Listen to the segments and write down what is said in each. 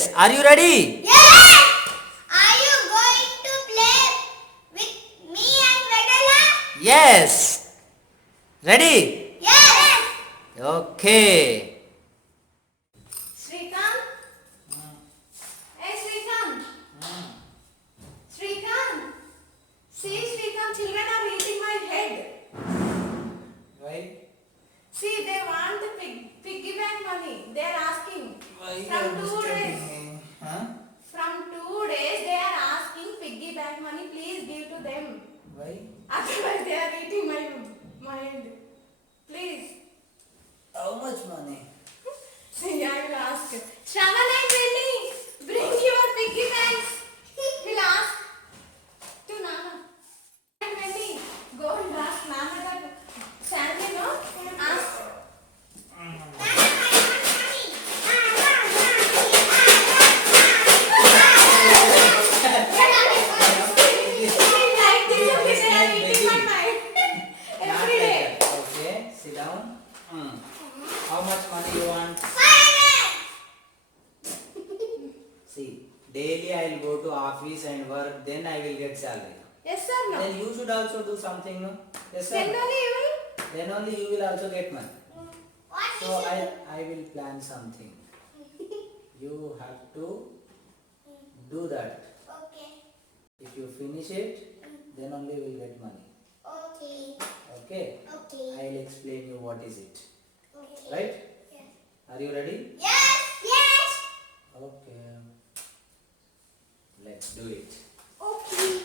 Yes. Are you ready? Yes! Are you going to play with me and Vedala? Yes. Ready? Yes! Okay. Shrikant? Hey Shrikant! Shrikant! See Shrikant, children are eating my head. Why? See, they want the piggy bank money. They are asking. Why you From are 2 disturbing days. me? Huh? From 2 days, they are asking piggy bank money. Please give to them. Why? Otherwise, they are eating my head. Please. How much money? See, I will ask. Shravan and Benny, bring your piggy banks. We'll ask to Nana. And Benny, go and ask Nana that Sandy, no? Ask. Like this, okay, they are eating my mind. Not Every like day. that. Okay, sit down. How much money you want? See, daily I will go to office and work, then I will get salary. Yes, sir, no. Then you should also do something, no? Yes, sir. Then only you will. Then only you will also get money. What So I will plan something. You have to do that. Okay. If you finish it, then only you will get money. Okay. Okay? Okay. I will explain you what is it. Okay. Right? Yes. Are you ready? Yes. Yes. Okay. Let's do it. Okay.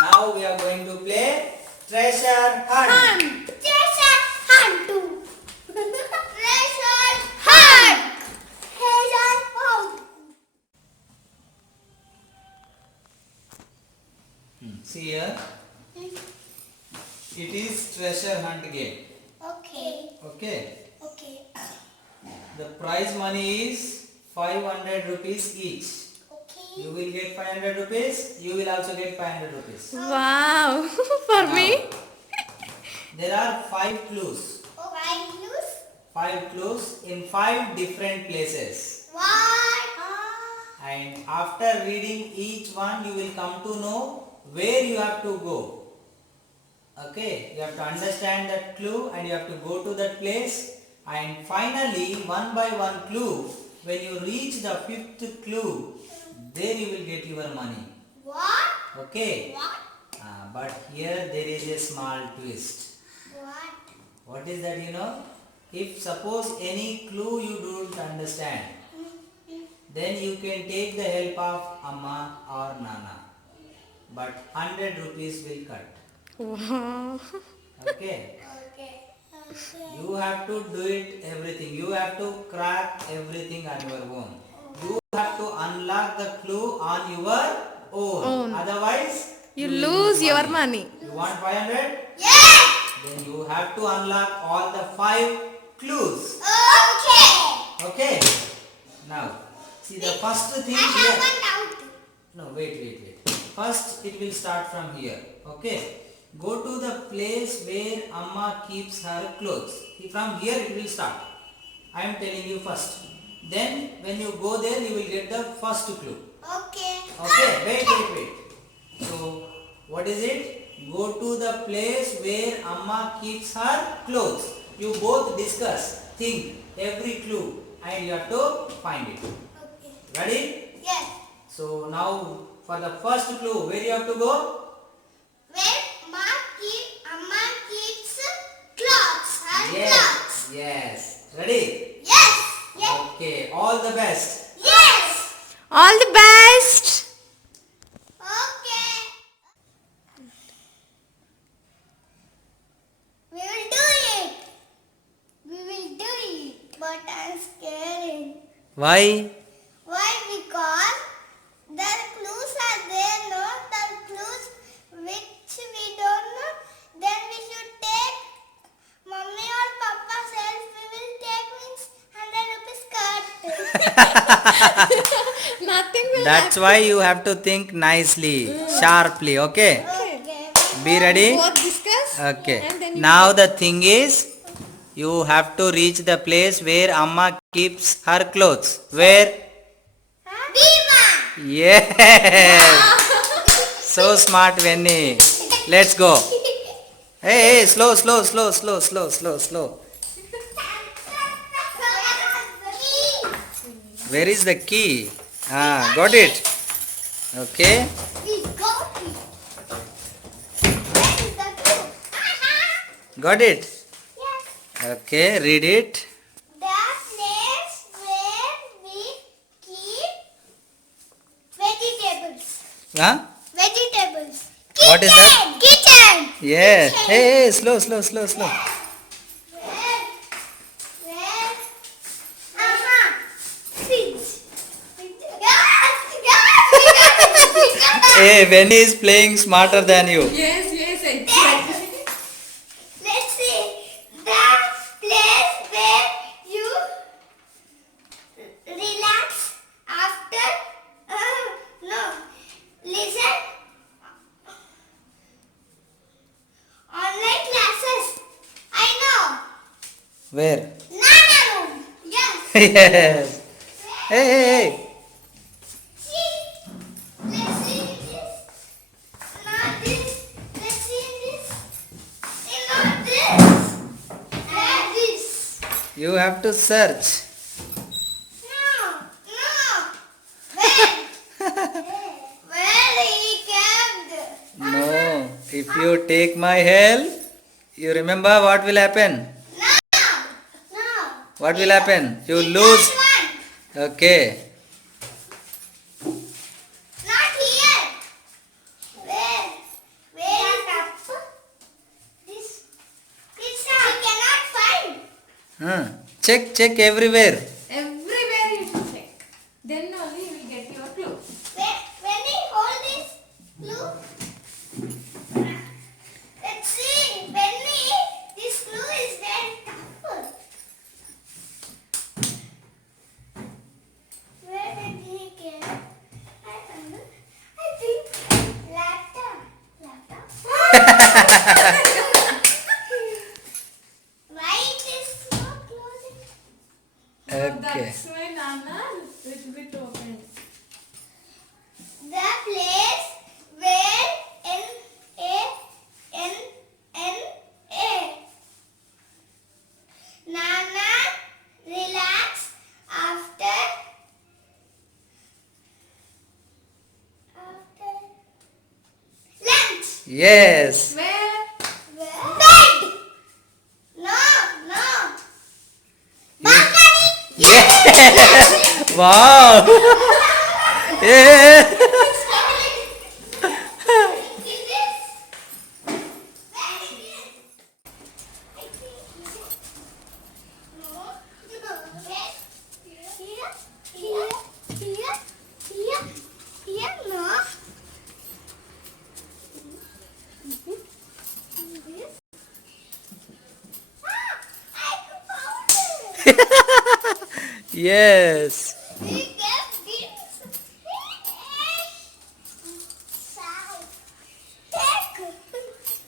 Now we are going to play treasure hunt. Treasure hunt. Treasure hunt. Treasure hunt. See here. It is treasure hunt game. Okay. Okay. Okay. The prize money is 500 rupees each. Okay. You will get 500 rupees. You will also get 500 rupees. Wow, for me? There are 5 clues. Oh, right, loose. 5 clues in 5 different places. What? And after reading each one, you will come to know where you have to go. Okay, you have to understand that clue and you have to go to that place. And finally, one by one clue, when you reach the 5th clue, then you will get your money. What? Okay, What? but here there is a small twist. What? What is that, you know? If suppose any clue you don't understand, then you can take the help of Amma or Nana. But 100 rupees will cut. Wow. Okay? Okay. You have to do it everything. You have to crack everything on your own. You have to unlock the clue on your own. Otherwise, You will lose your money. You want 500? Yes. Then you have to unlock all the 5 clues. Okay. Okay? Now, see the first thing I here. have one doubt. No, wait. First, it will start from here. Okay? Go to the place where Amma keeps her clothes. From here it will start. I am telling you first. Then, when you go there, you will get the first clue. Okay. Okay? Wait. So, what is it? Go to the place where Amma keeps her clothes. You both discuss, think every clue and you have to find it. Okay. Ready? Yes. So now for the first clue, where you have to go? Where Amma keeps clothes. Her clothes. Yes. Ready? Yes. Yes. Okay. All the best. Yes. All the best. Okay. We will do it. We will do it. But I'm scared. Why? Why? Because the clues are there, no? The clues which we don't know. Then we should take mommy or papa's help. We will take means 100 rupees cut. Nothing will That's why you have to think nicely, sharply. Okay. Okay. Be ready? both discuss. Okay. And then you Now the thing is, You have to reach the place where Amma keeps her clothes. Where? Bima. Yes. So smart, Venny. Let's go. Hey, slow, slow, slow, slow, slow, slow, slow. Where is the key? Ah, got it. Okay. We got it. Where is the clue? Got it. Yes. Okay, read it. The place where we keep vegetables. Huh? Vegetables. What is that? Kitchen. Yes. Kitchen. Hey, slow, slow, slow, slow. Where? Where? Fridge. Yes. Yes. Hey, Venny is playing smarter than you. Yes, yes, Then, let's see the place where you relax after no listen online classes. I know. Where? Nana room. Yes. Yes. Hey, hey, hey. See. Let's see this. Not this. Let's see this. Not this. And this. You have to search. No. No. Where? Where he kept? No. If you take my help, you remember what will happen? No. No. What will happen? You In lose. that one. Okay. Not here. Where? Where is up? This. This we cannot find. Check everywhere. everywhere you should check. Then only you will get your clue. When we hold this clue, let's see. When we this clue is very tough. Where did he get? I don't know. I think laptop. Laptop. Why it is so close? Okay. That's why Nana little bit open. The place where N-A-N-N-A. Nana relax after lunch. Yes. Where? Bed. No, no. Balcony. Yes. Wow. Yeah. Yes.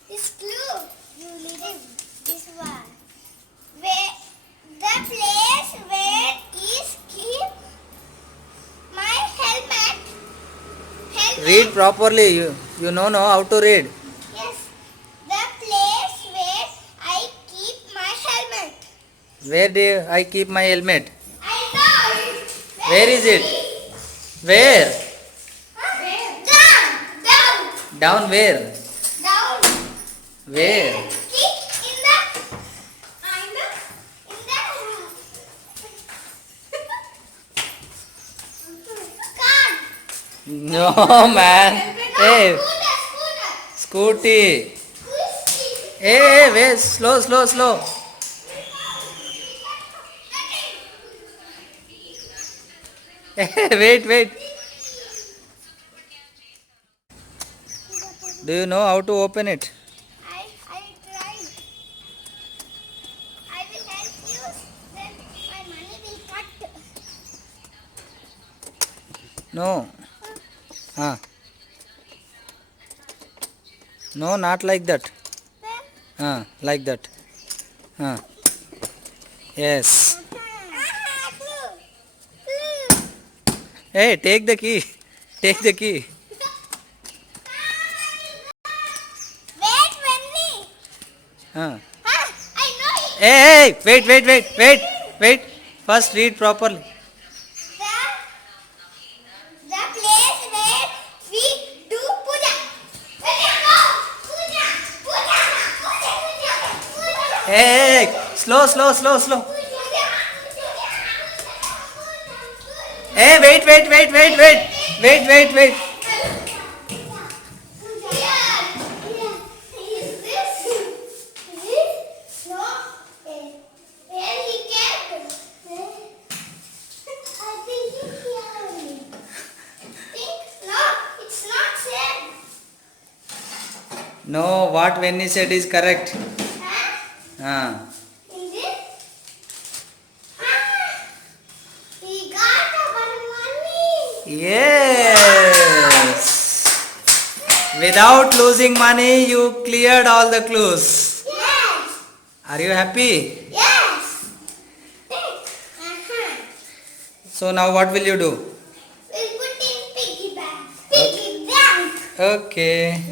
This clue you need this one. Where the place where is keep my helmet. Read properly. You know how to read. Yes. The place where I keep my helmet. Where do I keep my helmet? I know. Where is it? Where? Where? Down. Down where? Down. Where? Keep in the. Car. No, man. Hey, Scooter. scooty. Scooter. Hey, wait. Slow, slow, slow. Wait. Do you know how to open it? I tried. I will help you. Then my money will cut. No. No, not like that. Then Like that. Yes. Hey, take the key. Take the key. Wait, Wendy. Huh. I know it. Hey, wait. First read properly. The place where we do puja. Puja. Hey, slow. Hey, wait. No, what Venny said is correct. Ah. He got our money. Yes. Without losing money, you cleared all the clues. Yes. Are you happy? Yes. So now what will you do? We'll put in piggy bank. Piggy bank. Okay.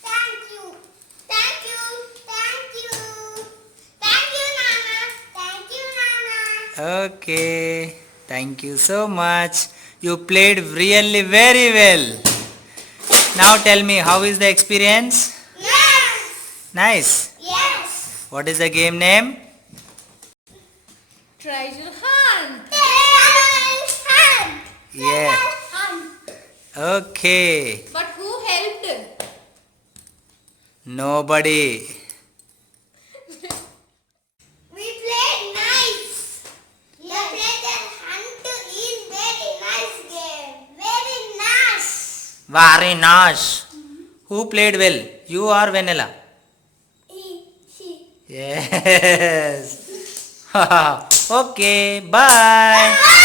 Thank you. Thank you. Thank you. Thank you, Nana. Thank you, Nana. Okay. Thank you so much. You played really very well. Now tell me, how is the experience? Yes. Nice. Yes. What is the game name? Treasure hunt. Hand. Yeah. Hand. Okay. But who helped? Nobody. We played nice. The treasure hunt is very nice game. Very nice. Very nice. Who played well? You or Vanilla? She. Yes. Okay. Bye. Bye.